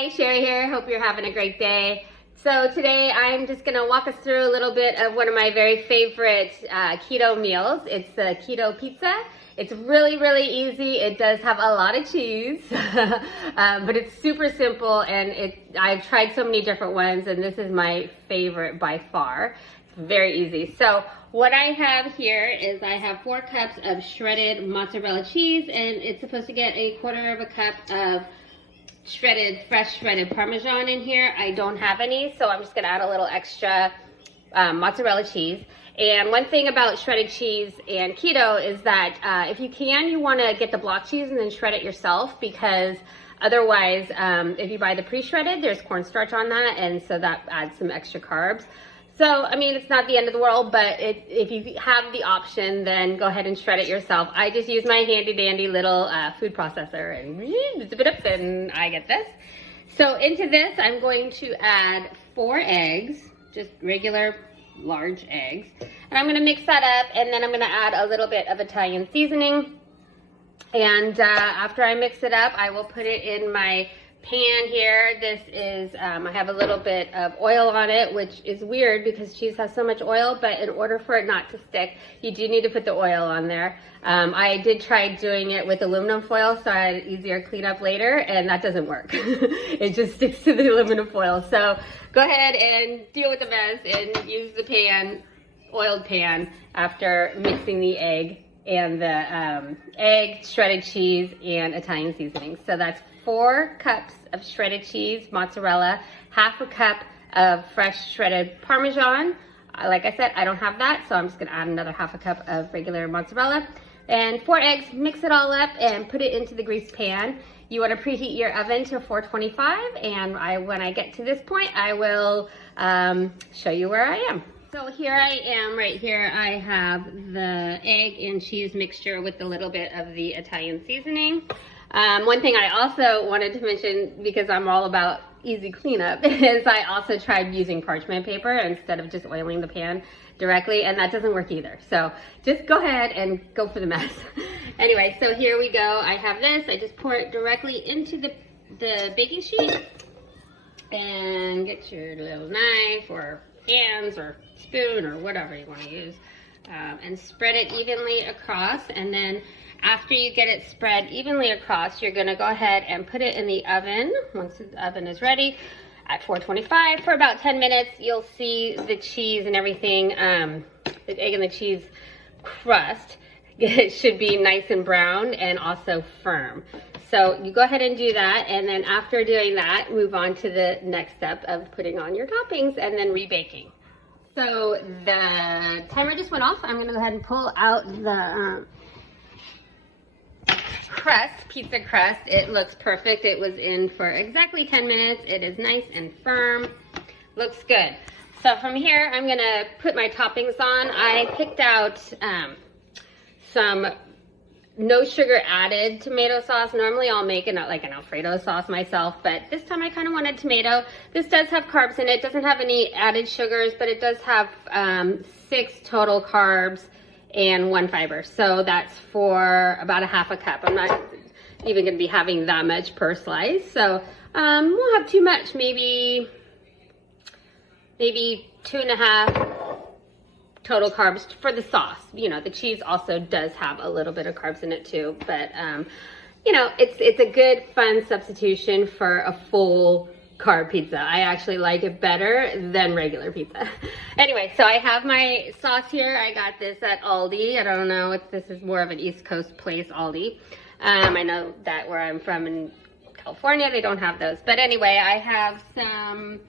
Hi, Sherry here. Hope you're having a great day. So today I'm just gonna walk us through a little bit of one of my very favorite keto meals. It's the keto pizza. It's really, really easy. It does have a lot of cheese, but it's super simple, and I've tried so many different ones, and this is my favorite by far. It's very easy. So what I have here is I have 4 cups of shredded mozzarella cheese, and it's supposed to get a 1/4 of a cup of fresh shredded Parmesan in here. I don't have any, so I'm just gonna add a little extra mozzarella cheese. And one thing about shredded cheese and keto is that if you can, you wanna get the block cheese and then shred it yourself, because otherwise, if you buy the pre-shredded, there's cornstarch on that, and so that adds some extra carbs. So, I mean, it's not the end of the world, but if you have the option, then go ahead and shred it yourself. I just use my handy dandy little food processor and zip it up and I get this. So into this, I'm going to add 4 eggs, just regular large eggs. And I'm gonna mix that up, and then I'm gonna add a little bit of Italian seasoning. And after I mix it up, I will put it in my pan here. This is, I have a little bit of oil on it, which is weird because cheese has so much oil, but in order for it not to stick, you do need to put the oil on there. I did try doing it with aluminum foil so I had easier cleanup later, and that doesn't work. It just sticks to the aluminum foil. So go ahead and deal with the mess and use the pan, oiled pan, after mixing the egg and the egg, shredded cheese, and Italian seasoning. So that's 4 cups of shredded cheese, mozzarella, 1/2 cup of fresh shredded Parmesan. Like I said, I don't have that, so I'm just gonna add another 1/2 cup of regular mozzarella. And 4 eggs, mix it all up and put it into the greased pan. You wanna preheat your oven to 425, and when I get to this point, I will show you where I am. So here I am, right here. I have the egg and cheese mixture with a little bit of the Italian seasoning. One thing I also wanted to mention, because I'm all about easy cleanup, is I also tried using parchment paper instead of just oiling the pan directly, and that doesn't work either. So just go ahead and go for the mess. Anyway, so here we go. I have this. I just pour it directly into the baking sheet, and get your little knife or hands or spoon or whatever you want to use, and spread it evenly across. And then after you get it spread evenly across, you're gonna go ahead and put it in the oven once the oven is ready at 425 for about 10 minutes. You'll see the cheese and everything, the egg and the cheese crust, it should be nice and brown and also firm. So you go ahead and do that, and then after doing that, move on to the next step of putting on your toppings and then rebaking. So the timer just went off. I'm gonna go ahead and pull out the pizza crust. It looks perfect. It was in for exactly 10 minutes. It is nice and firm. Looks good. So from here, I'm gonna put my toppings on. I picked out some no sugar added tomato sauce. Normally I'll make like an Alfredo sauce myself, but this time I kind of wanted tomato. This does have carbs in it. It doesn't have any added sugars, but it does have 6 total carbs and 1 fiber. So that's for about 1/2 cup. I'm not even gonna be having that much per slice. So won't have too much, maybe 2.5 total carbs for the sauce. You know, the cheese also does have a little bit of carbs in it too, but you know, it's a good, fun substitution for a full carb pizza. I actually like it better than regular pizza. Anyway, so I have my sauce here. I got this at Aldi. I don't know if this is more of an East Coast place, Aldi. I know that where I'm from in California, they don't have those. But anyway, I have some,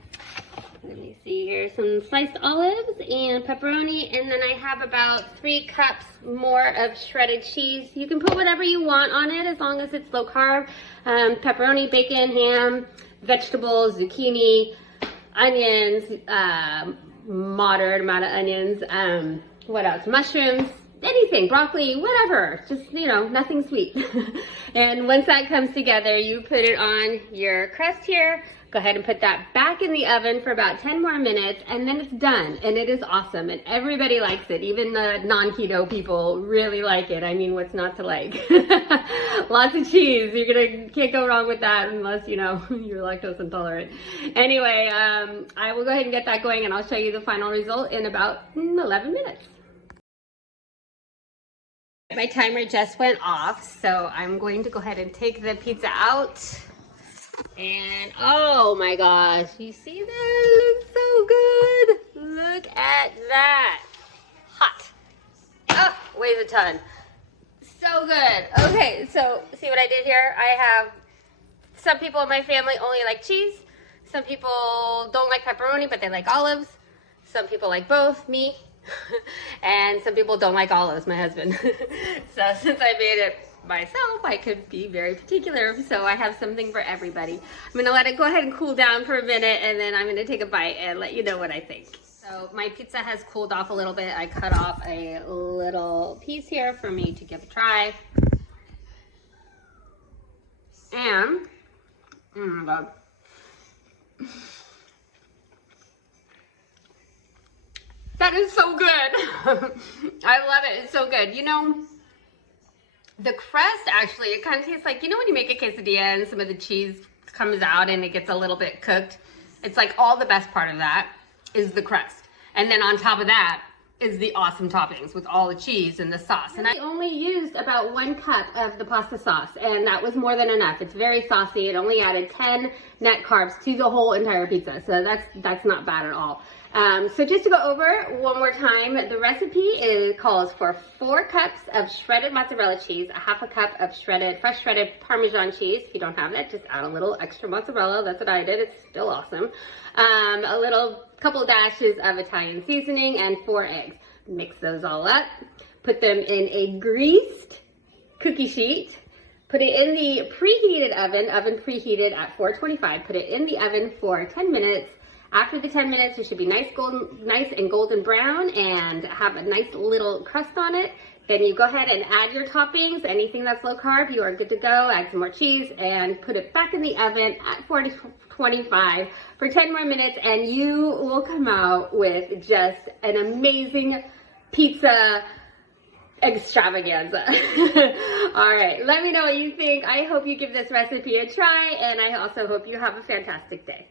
let me see here, some sliced olives and pepperoni, and then I have about 3 cups more of shredded cheese. You can put whatever you want on it as long as it's low carb. Pepperoni, bacon, ham, vegetables, zucchini, onions, moderate amount of onions. What else? Mushrooms, anything, broccoli, whatever, just, you know, nothing sweet. And once that comes together, you put it on your crust here. Go ahead and put that back in the oven for about 10 more minutes, and then it's done. And it is awesome, and everybody likes it. Even the non-keto people really like it. I mean, what's not to like? Lots of cheese. Can't go wrong with that unless, you know, you're lactose intolerant. Anyway, I will go ahead and get that going, and I'll show you the final result in about 11 minutes. My timer just went off, so I'm going to go ahead and take the pizza out. And oh my gosh, you see that? It looks so good. Look at that. Hot. Oh, weighs a ton. So good. Okay, so see what I did here? I have some people in my family only like cheese. Some people don't like pepperoni, but they like olives. Some people like both, me. And some people don't like olives, my husband. So since I made it myself, I could be very particular, so I have something for everybody. I'm gonna let it go ahead and cool down for a minute, and then I'm gonna take a bite and let you know what I think. So my pizza has cooled off a little bit. I cut off a little piece here for me to give a try. And, oh my God. That is so good. I love it, it's so good. You know, the crust actually, it kind of tastes like, you know when you make a quesadilla and some of the cheese comes out and it gets a little bit cooked? It's like all the best part of that is the crust. And then on top of that is the awesome toppings with all the cheese and the sauce. And I only used about 1 cup of the pasta sauce, and that was more than enough. It's very saucy. It only added 10 net carbs to the whole entire pizza, so that's not bad at all. So just to go over one more time, the recipe calls for 4 cups of shredded mozzarella cheese, a half a cup of fresh shredded Parmesan cheese. If you don't have that, just add a little extra mozzarella. That's what I did. It's still awesome. A couple dashes of Italian seasoning and 4 eggs. Mix those all up. Put them in a greased cookie sheet. Put it in the preheated oven preheated at 425. Put it in the oven for 10 minutes. After the 10 minutes, it should be nice and golden brown and have a nice little crust on it. Then you go ahead and add your toppings. Anything that's low carb, you are good to go. Add some more cheese and put it back in the oven at 425 for 10 more minutes, and you will come out with just an amazing pizza extravaganza. All right, let me know what you think. I hope you give this recipe a try, and I also hope you have a fantastic day.